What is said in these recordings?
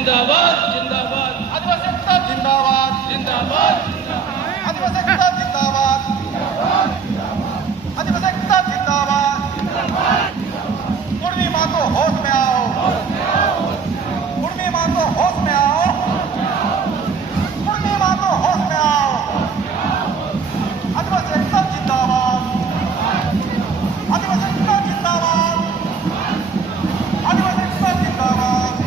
जिंदाबाद जिंदाबाद आदिवासी एकता जिंदाबाद जिंदाबाद आदिवासी एकता जिंदाबाद आदिवासी एकता जिंदाबाद कुर्मी माँ तो होश में आओ कुर्मी माँ तो होश में आओ कुर्मी माँ तो होश में आओ आदिवासी एकता जिंदाबाद आदिवासी एकता जिंदाबाद आदिवासी एकता जिंदाबाद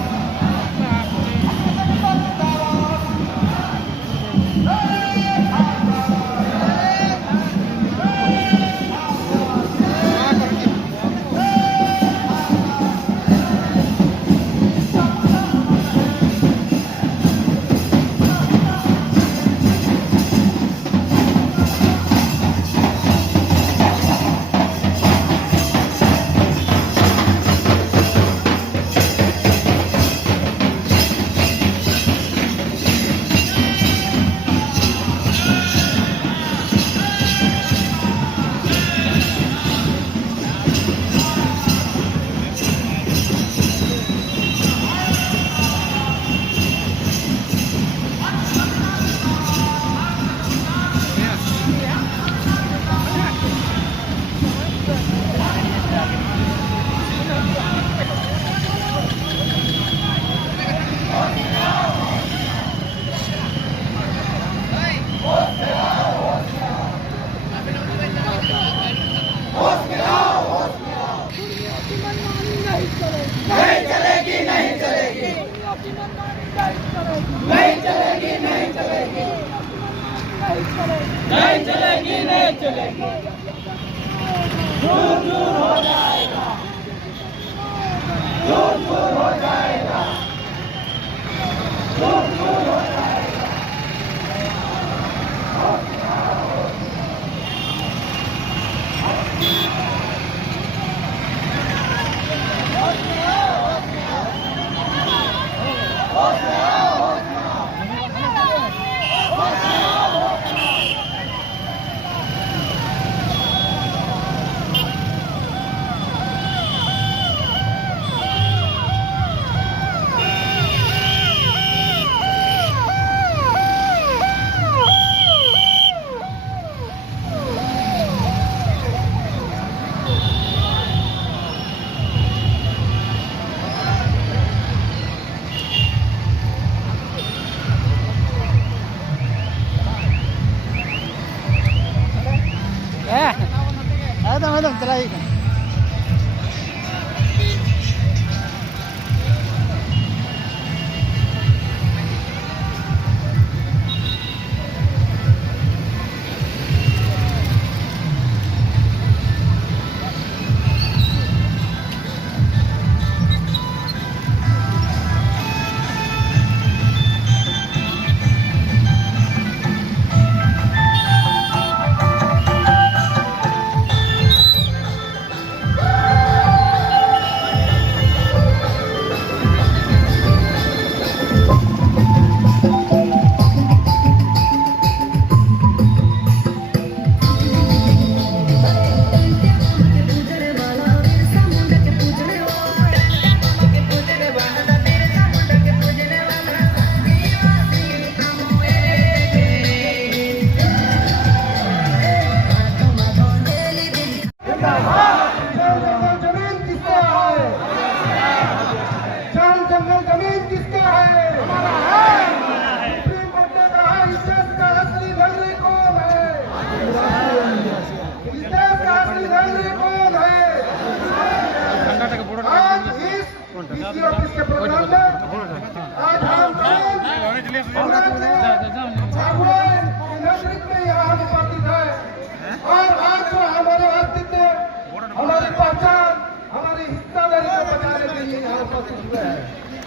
नहीं चलेगी नहीं चलेगी नहीं चलेगी नहीं चलेगी नहीं चलेगी नहीं चलेगी दूर दूर हो जाएगा दूर दूर हो जाएगा दूर दूर हो जाएगा मैडम चलाइए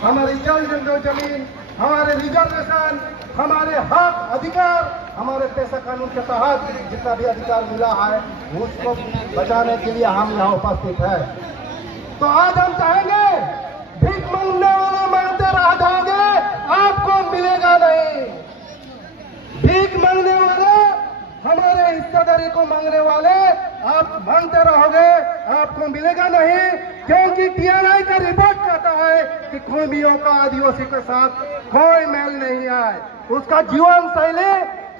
हमारी जमीन हमारे रिजर्वेशन हमारे हक अधिकार हमारे पैसा कानून के तहत जितना भी अधिकार मिला है उसको बचाने के लिए हम यहाँ उपस्थित है। तो आज हम चाहेंगे भीख मांगने वाले मांगते रह जाओगे आपको मिलेगा नहीं। भीख मांगने वाले हमारे हिस्सेदारी को मांगने वाले आप मांगते रहोगे आपको मिलेगा नहीं, क्योंकि टीआरआई का रिपोर्ट कहता है कि कि कौमियों का आदिवासी के साथ कोई मेल नहीं है, उसका जीवन शैली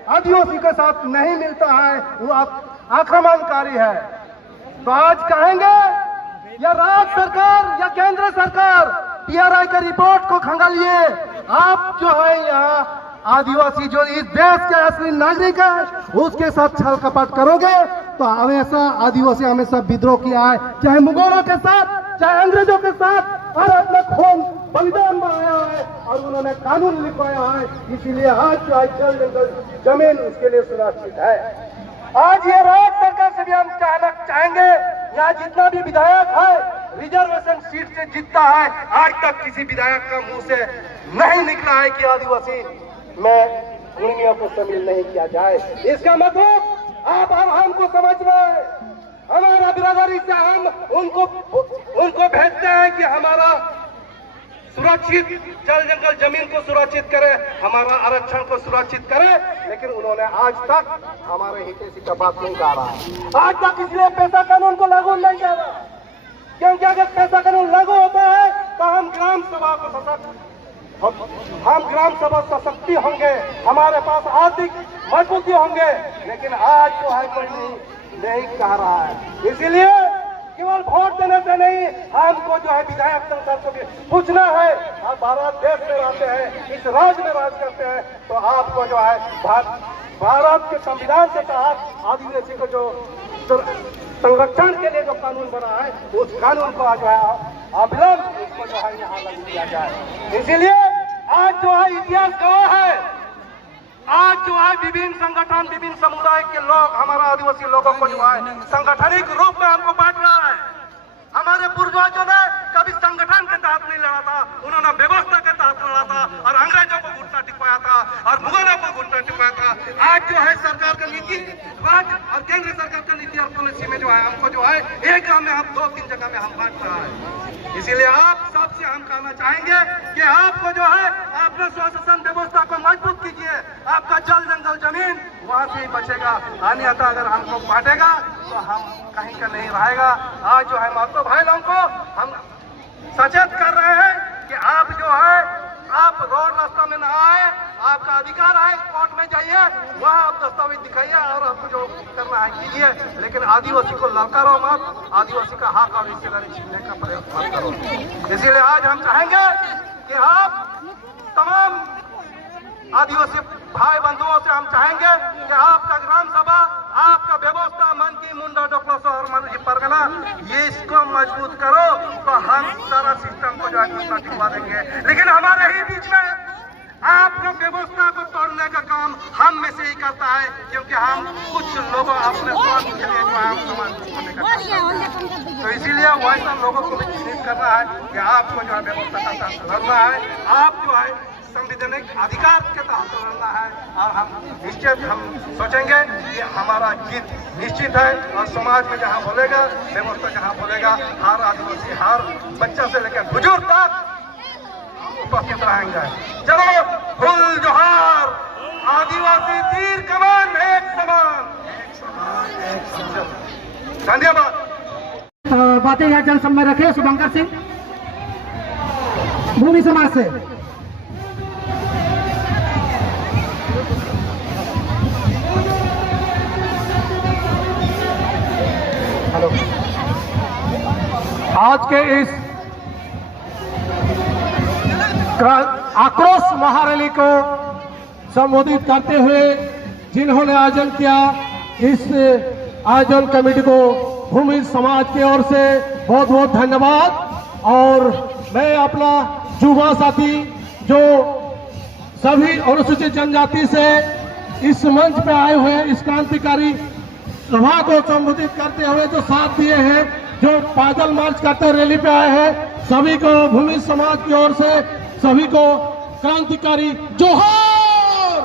आदिवासी के साथ नहीं मिलता है, वो आक्रमणकारी है। तो आज कहेंगे या राज्य सरकार या केंद्र सरकार टीआरआई की रिपोर्ट को खंगालिए। आप जो है यहाँ आदिवासी जो इस देश के असली नागरिक है उसके साथ छल कपट करोगे तो हमेशा आदिवासी हमेशा विद्रोह किया है, चाहे मुगलों के साथ चाहे अंग्रेजों के साथ, और अपना खून बलिदान बनाया है और उन्होंने कानून लिखवाया है। इसीलिए आज जो है जल जंगल जमीन उसके लिए सुरक्षित है। आज ये राज्य सरकार से भी हम कहना चाहेंगे, यहाँ जितना भी विधायक है रिजर्वेशन सीट से जीतता है, आज तक किसी विधायक का मुंह से नहीं निकला है कि आदिवासी में भूमियों को शामिल नहीं किया जाए। इसका मतलब आप हमको समझ रहे हैं, हमारा बिरादरी से हम उनको भेजते हैं कि हमारा सुरक्षित जल जंगल जमीन को सुरक्षित करे, हमारा आरक्षण को सुरक्षित करे, लेकिन उन्होंने आज तक हमारे हितैषी का बात नहीं कहा रहा। आज तक इसलिए पेशा कानून को लागू नहीं किया रहा, क्योंकि अगर पेशा कानून लागू होता है तो हम ग्राम सभा सशक्ति होंगे, हमारे पास आर्थिक मजबूती होंगे, लेकिन आज जो है कोई नहीं कह रहा है। इसीलिए केवल वोट देने से नहीं, हमको जो है विधायक संसद को भी पूछना है। आप भारत देश में रहते हैं, इस राज्य में राज करते हैं, तो आपको जो है भारत के संविधान के तहत आदिवासी को जो संरक्षण के लिए जो कानून बना है उस कानून को जो है अविलंब उसको जो है यहाँ लागू किया जाए। इसीलिए आज जो है इतिहास गवाह है, आज जो है विभिन्न संगठन विभिन्न समुदाय के लोग हमारा आदिवासी लोगों को जो है संगठनिक रूप में हमको बांट रहा है। हमारे पूर्वजों ने कभी संगठन के तहत नहीं लड़ा था, उन्होंने व्यवस्था के तहत लड़ा था और अंग्रेजों को घुटना टिकवाया था और मुगलों को घुटना टिकवाया था। आज जो है सरकार का नीति राज्य और केंद्र सरकार का नीति और पॉलिसी में जो है हमको जो है एक गांव में हम 2-3 जगह में हम बांट रहा है। इसीलिए आप सबसे हम कहना चाहेंगे कि आपको जो है अपने स्वशासन व्यवस्था को मजबूत कीजिए, आपका जल जंगल जमीन वहां से ही बचेगा, अन्यथा अगर हमको बांटेगा तो हम कहीं का नहीं रहेगा। आज जो है महतो भाई लोगों को हम सचेत कर रहे हैं कि आप जो है आप रोड रास्ता में ना आए, आपका अधिकार है, कोर्ट में जाइए, वहाँ आप दस्तावेज दिखाइए और आपको जो करना है कीजिए, लेकिन आदिवासी को ललकारो मत, आदिवासी का हक और हिस्सेदारी छीनने का प्रयास मत करो। इसीलिए आज हम चाहेंगे कि आप तमाम आदिवासी भाई बंधुओं से हम चाहेंगे कि आपका ग्राम सभा, आपका व्यवस्था मन की मुंडा डोकला और मन परगना ये इसको मजबूत करो तो हम सारा सिस्टम को जो है टिकवा देंगे। लेकिन हमारे ही बीच में आपको व्यवस्था को तोड़ने का काम हम में से ही करता है, क्योंकि हम कुछ लोगों अपने स्वार्थ के लिए जो है समान करने का काम करते हैं। तो इसीलिए वैसा लोगों को भी चिन्हित करना है कि आपको जो है व्यवस्था का तहत लड़ना है, आप जो है संवैधानिक अधिकार के तहत लड़ना है और हम निश्चित हम सोचेंगे कि हमारा जीत निश्चित है और समाज में जहाँ बोलेगा, व्यवस्था जहाँ बोलेगा, हर आदिवासी हर बच्चा से लेकर बुजुर्ग तक उपस्थित रहेंगे। चलो फुल जोहार, आदिवासी तीर कमान एक समान। धन्यवाद। बातें यहाँ जन समय रखे शुभंकर सिंह भूमि समाज से। आज के इस आक्रोश महारैली को संबोधित करते हुए जिन्होंने आयोजन किया, इस आयोजन कमेटी को भूमि समाज की ओर से बहुत बहुत धन्यवाद। और मैं अपना युवा साथी जो सभी अनुसूचित जनजाति से इस मंच पे आए हुए इस क्रांतिकारी सभा को संबोधित करते हुए जो साथ दिए हैं, जो पैदल मार्च करते रैली पे आए हैं, सभी को भूमि समाज की ओर से सभी को क्रांतिकारी जोहार।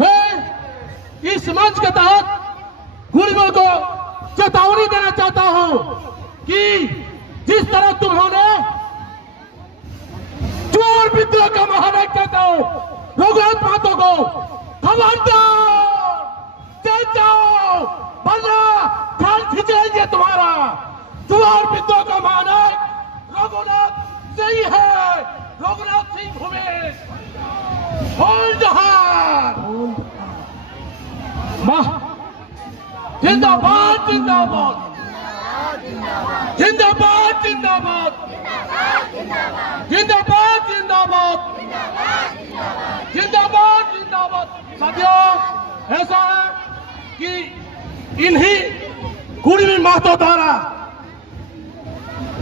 मैं इस मंच के तहत गुरुओं को चेतावनी देना चाहता हूं कि जिस तरह तुम्होंने चोर विद्रोह का महानायक कहता हो रघुनाथ महतो को, खबरदार चल जाओ वरना खाल खींच लेंगे तुम्हारा। चोर विद्रोह का महानायक रघुनाथ विजयी है रघुनाथ सिंह भूमेश। बोल जोहार। जिंदाबाद जिंदाबाद जिंदाबाद जिंदाबाद जिंदाबाद जिंदाबाद जिंदाबाद जिंदाबाद। साथियों, ऐसा है कि इन्हीं कुर्मी महतो द्वारा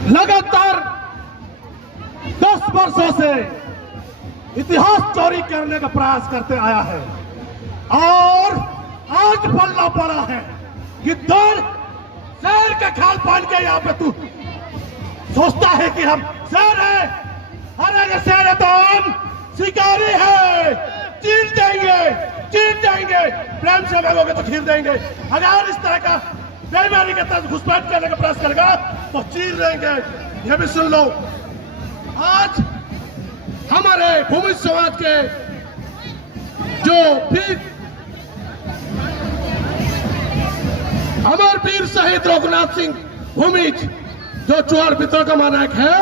लगातार 10 वर्षों से इतिहास चोरी करने का प्रयास करते आया है और आज पल्ला पड़ा है कि दौड़ शहर का खाल पान के यहाँ पे तू सोचता है कि हम शहर है, अरे शहर है तो हम शिकारी है, चीर देंगे, प्रेम से मांगोगे तो खीर देंगे। अगर इस तरह का बेईमानी के तहत घुसपैठ करने का प्रयास करेगा तो चीर देंगे। ये भी सुन लो, आज हमारे भूमि समाज के जो वीर अमर वीर शहीद रघुनाथ सिंह भूमिज जो चुआर विद्रोह का महानायक है,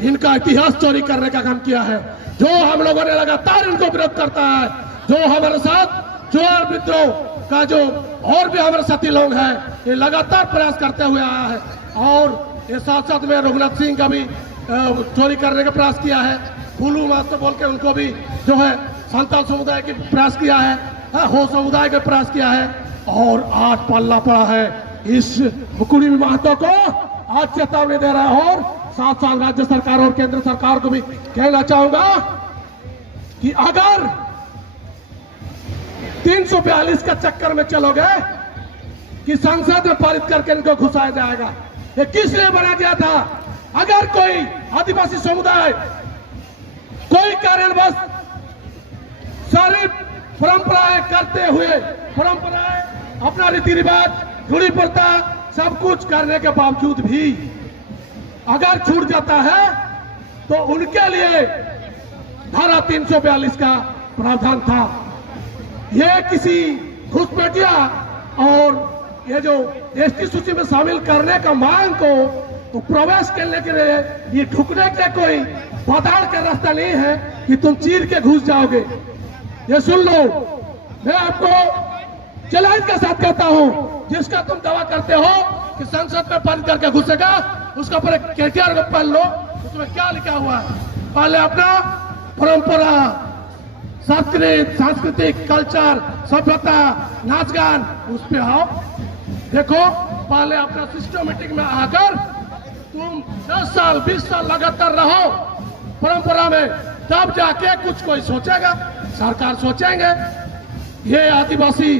इनका इतिहास चोरी करने का काम किया है। जो हम लोगों ने लगातार इनको विरोध करता है, जो हमारे साथ चुआर विद्रोह का जो और भी हमारे साथी लोग हैं, ये लगातार प्रयास करते हुए आया है और ये साथ साथ में रघुनाथ सिंह का भी चोरी करने का प्रयास किया है। फूलू मास्टर बोल के उनको भी जो है संताल समुदाय के प्रयास किया है, हो समुदाय का प्रयास किया है और आज पल्ला पड़ा है। इस कुर्मी महतो को आज चेतावनी दे रहा है और साथ साथ राज्य सरकार और केंद्र सरकार को भी कहना चाहूंगा कि अगर 342 का चक्कर में चलोगे कि संसद में पारित करके इनको घुसाया जाएगा, ये किस लिए बना गया था? अगर कोई आदिवासी समुदाय कोई कारणवश सारी परंपराएं करते हुए, परंपराएं अपना रीति रिवाज रूढ़ी प्रथा सब कुछ करने के बावजूद भी अगर छूट जाता है तो उनके लिए धारा 342 का प्रावधान था। यह किसी घुसपैठिया और ये जो एसटी सूची में शामिल करने का मांग को तो प्रवेश करने के लिए ये ढुकने के कोई बाधाड़ का रास्ता नहीं है कि तुम चीर के घुस जाओगे। ये सुन लो, मैं आपको चैलेंज के साथ कहता हूं, जिसका तुम दावा करते हो कि संसद में पारित करके घुसेगा, उसका पर केटीआर को पढ़ लो, उसमें क्या लिखा हुआ है। पहले अपना परंपरा, सांस्कृतिक कल्चर, सभ्यता, नाच गान, उस पे आओ। देखो, पहले अपना सिस्टमेटिक में आकर तुम 10 साल 20 साल लगातार रहो परंपरा में, तब जाके कुछ कोई सोचेगा, सरकार सोचेंगे। ये आदिवासी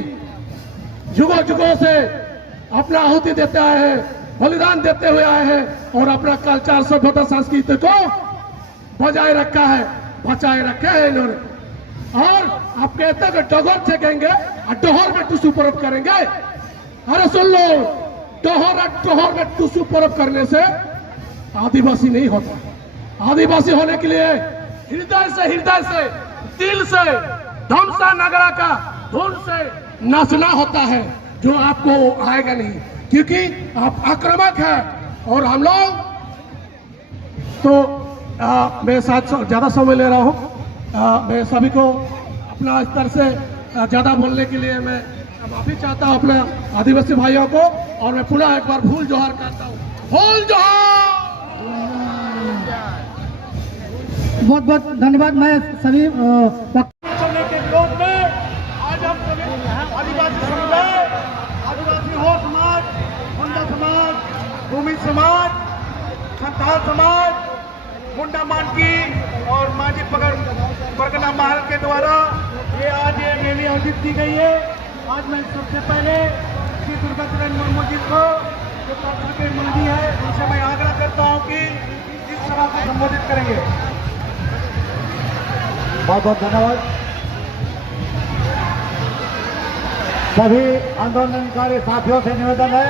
युगों युगों से अपना आहुति देते आए हैं, बलिदान देते हुए आए हैं और अपना कल्चर, सभ्यता, संस्कृति को बजाय रखा है, बचाए रखे हैं इन्होंने। और आप कहते हैं कि डोहर फेंकेंगे और डोहर में टुसू पर्व करेंगे। अरे सुन लो, डोहर में टुसू पर्व करने से आदिवासी नहीं होता। आदिवासी होने के लिए हृदय से, दिल से, धमसा नगरा का धुन से नाचना होता है, जो आपको आएगा नहीं, क्योंकि आप आक्रामक हैं। और हम लोग तो मैं साथ ज्यादा समय ले रहा हूँ, मैं सभी को अपना स्तर से ज्यादा बोलने के लिए मैं माफी चाहता हूँ अपने आदिवासी भाइयों को, और मैं पुनः एक बार भूल जोहार करता हूँ। भूल जोहार। बहुत बहुत धन्यवाद। मैं सभी चलने के विरोध में आज हम सभी आदिवासी समुदाय, आदिवासी हो समाज, मुंडा समाज, भूमि समाज, संथाल समाज, मुंडा मानकी और माझी परगना महल के द्वारा ये आज ये रैली आयोजित की गई है। आज मैं सबसे पहले श्री दुर्गा किरण मुर्मू जी को जो पात्र के मंत्री है, उनसे मैं आग्रह करता हूँ कि इस सभा को संबोधित करेंगे। बहुत बहुत धन्यवाद। सभी आंदोलनकारी साथियों से निवेदन है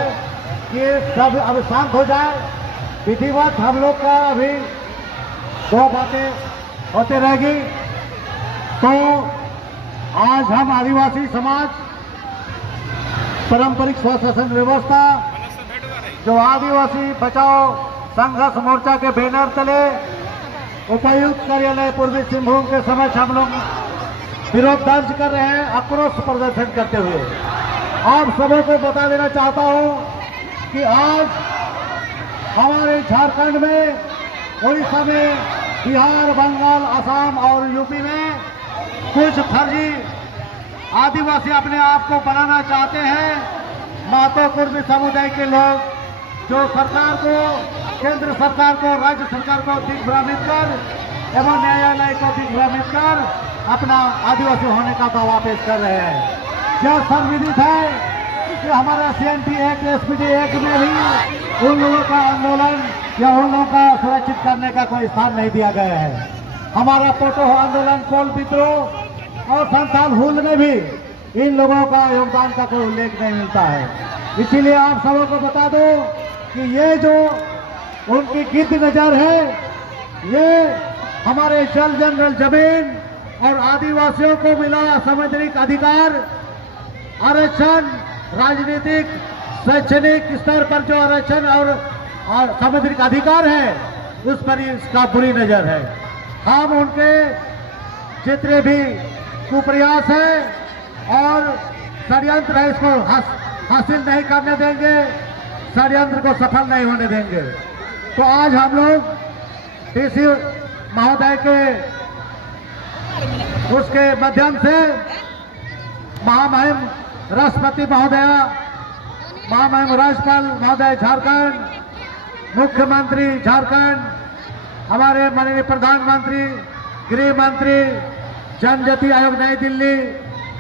कि सब अब शांत हो जाए। विधिवत हम लोग का अभी 2 बातें होते रहेगी। तो आज हम आदिवासी समाज पारंपरिक स्वशासन व्यवस्था जो आदिवासी बचाओ संघर्ष मोर्चा के बैनर तले उपायुक्त कार्यालय पूर्वी सिंहभूम के समक्ष हम लोग विरोध दर्ज कर रहे हैं, आक्रोश प्रदर्शन करते हुए। आप सबों को बता देना चाहता हूं कि आज हमारे झारखंड में, उड़ीसा में, बिहार, बंगाल, असम और यूपी में कुछ फर्जी आदिवासी अपने आप को बनाना चाहते हैं। महतो कुर्मी समुदाय के लोग जो सरकार को, केंद्र सरकार को, राज्य सरकार को दिग्भ्रमित कर एवं न्यायालय को दिग्भ्रमित कर अपना आदिवासी होने का दावा पेश कर रहे हैं। यह संविदित है कि हमारा CNT एक्ट, SPD एक्ट में भी उन लोगों का आंदोलन या उन लोगों का सुरक्षित करने का कोई स्थान नहीं दिया गया है। हमारा पोटोहो आंदोलन, कोल विद्रोह और संथाल हुल में भी इन लोगों का योगदान का कोई उल्लेख नहीं मिलता है। इसीलिए आप सबों को बता दो कि ये जो उनकी गिद्ध नजर है, ये हमारे जल जंगल जमीन और आदिवासियों को मिला सामुदायिक अधिकार, आरक्षण, राजनीतिक शैक्षणिक स्तर पर जो आरक्षण और सामुदायिक अधिकार है, उस पर इसका बुरी नजर है। हम उनके जितने भी कुप्रयास है और षड्यंत्र है, इसको हासिल नहीं करने देंगे, षड्यंत्र को सफल नहीं होने देंगे। तो आज हम लोग DC महोदय के उसके माध्यम से महामहिम राष्ट्रपति महोदया, महामहिम राज्यपाल महोदय झारखंड, मुख्यमंत्री झारखंड, हमारे माननीय प्रधानमंत्री, गृह मंत्री, जनजाति आयोग नई दिल्ली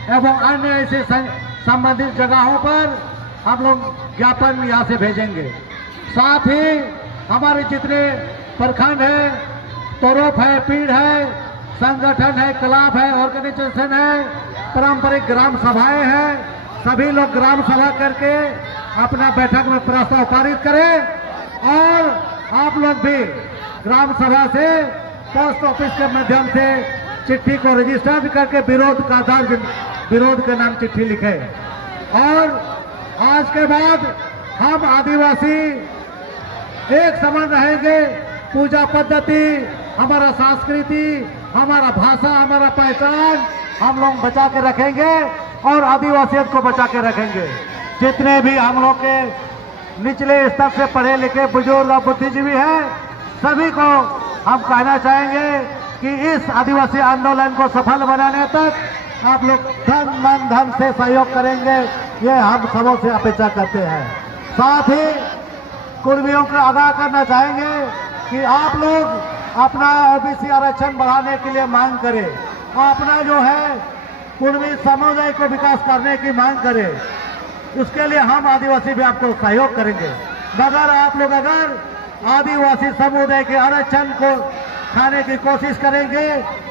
एवं अन्य ऐसे संबंधित जगहों पर हम लोग ज्ञापन यहाँ से भेजेंगे। साथ ही हमारे जितने प्रखंड है, तोरफ है, पीढ़ है, संगठन है, क्लब है, ऑर्गेनाइजेशन है, पारंपरिक ग्राम सभाएं हैं, सभी लोग ग्राम सभा करके अपना बैठक में प्रस्ताव पारित करें और आप लोग भी ग्राम सभा से पोस्ट ऑफिस के माध्यम से चिट्ठी को रजिस्टर करके विरोध के नाम चिट्ठी लिखे। और आज के बाद हम आदिवासी एक समान रहेंगे। पूजा पद्धति, हमारा संस्कृति, हमारा भाषा, हमारा पहचान हम लोग बचा के रखेंगे और आदिवासियत को बचा के रखेंगे। जितने भी हम लोग के निचले स्तर से पढ़े लिखे बुजुर्ग और बुद्धिजीवी हैं, सभी को हम कहना चाहेंगे कि इस आदिवासी आंदोलन को सफल बनाने तक आप लोग तन मन धन से सहयोग करेंगे, ये हम सबों से अपेक्षा करते हैं। साथ ही कुर्मियों को आगाह करना चाहेंगे कि आप लोग अपना OBC आरक्षण बढ़ाने के लिए मांग करें, अपना जो है कुर्मी समुदाय को विकास करने की मांग करें। उसके लिए हम आदिवासी भी आपको सहयोग करेंगे। मगर आप लोग अगर आदिवासी समुदाय के आरक्षण को खाने की कोशिश करेंगे,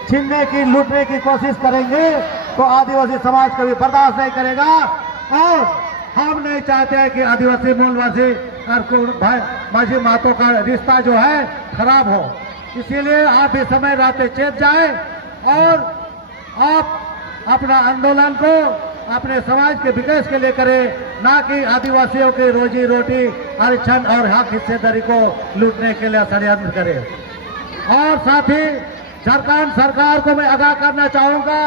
छीनने की, लूटने की कोशिश करेंगे, तो आदिवासी समाज कभी बर्दाश्त नहीं करेगा। और हम नहीं चाहते हैं कि आदिवासी मूलवासी और माझी मातों का रिश्ता जो है खराब हो। इसीलिए आप इस समय रहते चेत जाए और आप अपना आंदोलन को अपने समाज के विकास के लिए करें, ना कि आदिवासियों की रोजी रोटी, आरक्षण और हक हिस्सेदारी को लूटने के लिए षड्यंत्र करें। और साथ ही झारखंड सरकार को मैं आगाह करना चाहूँगा,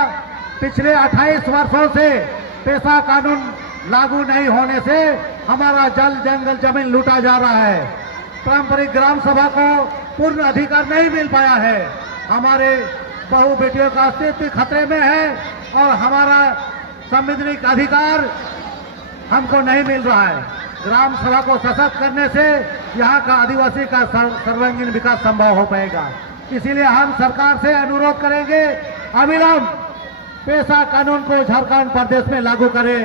पिछले 28 वर्षों से पेशा कानून लागू नहीं होने से हमारा जल जंगल जमीन लूटा जा रहा है। पारंपरिक ग्राम सभा को पूर्ण अधिकार नहीं मिल पाया है। हमारे बहु बेटियों का अस्तित्व खतरे में है और हमारा संवैधानिक अधिकार हमको नहीं मिल रहा है। ग्राम सभा को सशक्त करने से यहाँ का आदिवासी का सर्वांगीण विकास संभव हो पाएगा। इसीलिए हम सरकार से अनुरोध करेंगे, अविलंब पेशा कानून को झारखंड प्रदेश में लागू करें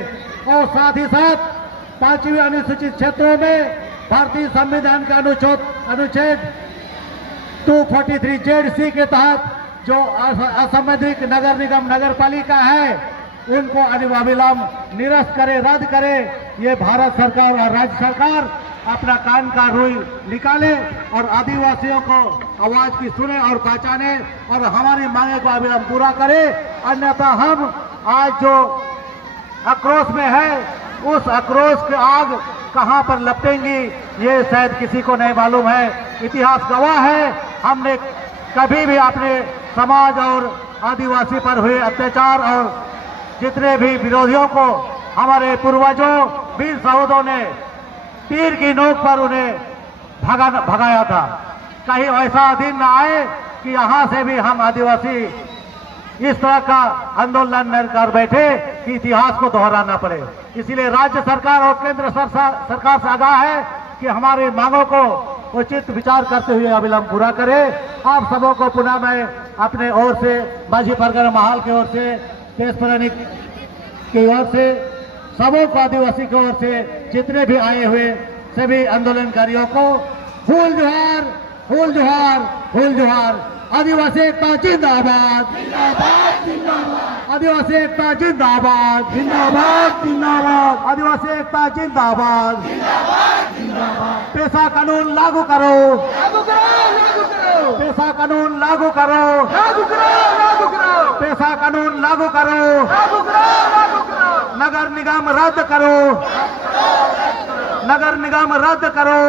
और साथ ही साथ 5वीं अनुसूचित क्षेत्रों में भारतीय संविधान का अनुच्छेद 243(j)(c) के तहत जो असंवैधानिक नगर निगम नगर पालिका है, उनको अविलंब निरस्त करे, रद्द करे। ये भारत सरकार और राज्य सरकार अपना कान का रुई निकाले और आदिवासियों को आवाज की सुने और पहचाने और हमारी मांगे को अविलंब पूरा करे। अन्यथा हम आज जो आक्रोश में है, उस आक्रोश की आग कहां पर लपटेंगी ये शायद किसी को नहीं मालूम है। इतिहास गवाह है, हमने कभी भी अपने समाज और आदिवासी पर हुए अत्याचार और जितने भी विरोधियों को हमारे पूर्वजों वीर शहीदों ने तीर की नोक पर उन्हें भगाया था। कहीं ऐसा दिन न आए कि यहाँ से भी हम आदिवासी इस तरह का आंदोलन न कर बैठे कि इतिहास को दोहराना पड़े। इसीलिए राज्य सरकार और केंद्र सरकार से आगाह है कि हमारी मांगों को उचित विचार करते हुए अविलंब पूरा करे। आप सबों को पुनः मैं अपने ओर से माझी परगना महाल की ओर से देश प्रधानिक की ओर से सबों को आदिवासी की ओर से जितने भी आए हुए सभी आंदोलनकारियों को फूल जोहार, फूल जोहार, फूल जोहार। आदिवासी एकता जिंदाबाद, आदिवासी एकता जिंदाबाद, जिंदाबाद, जिंदाबाद। आदिवासी एकता जिंदाबाद, पेशा कानून लागू करो, पेशा कानून लागू करो, पेशा कानून लागू करो, नगर निगम रद्द करो, नगर निगम रद्द करो,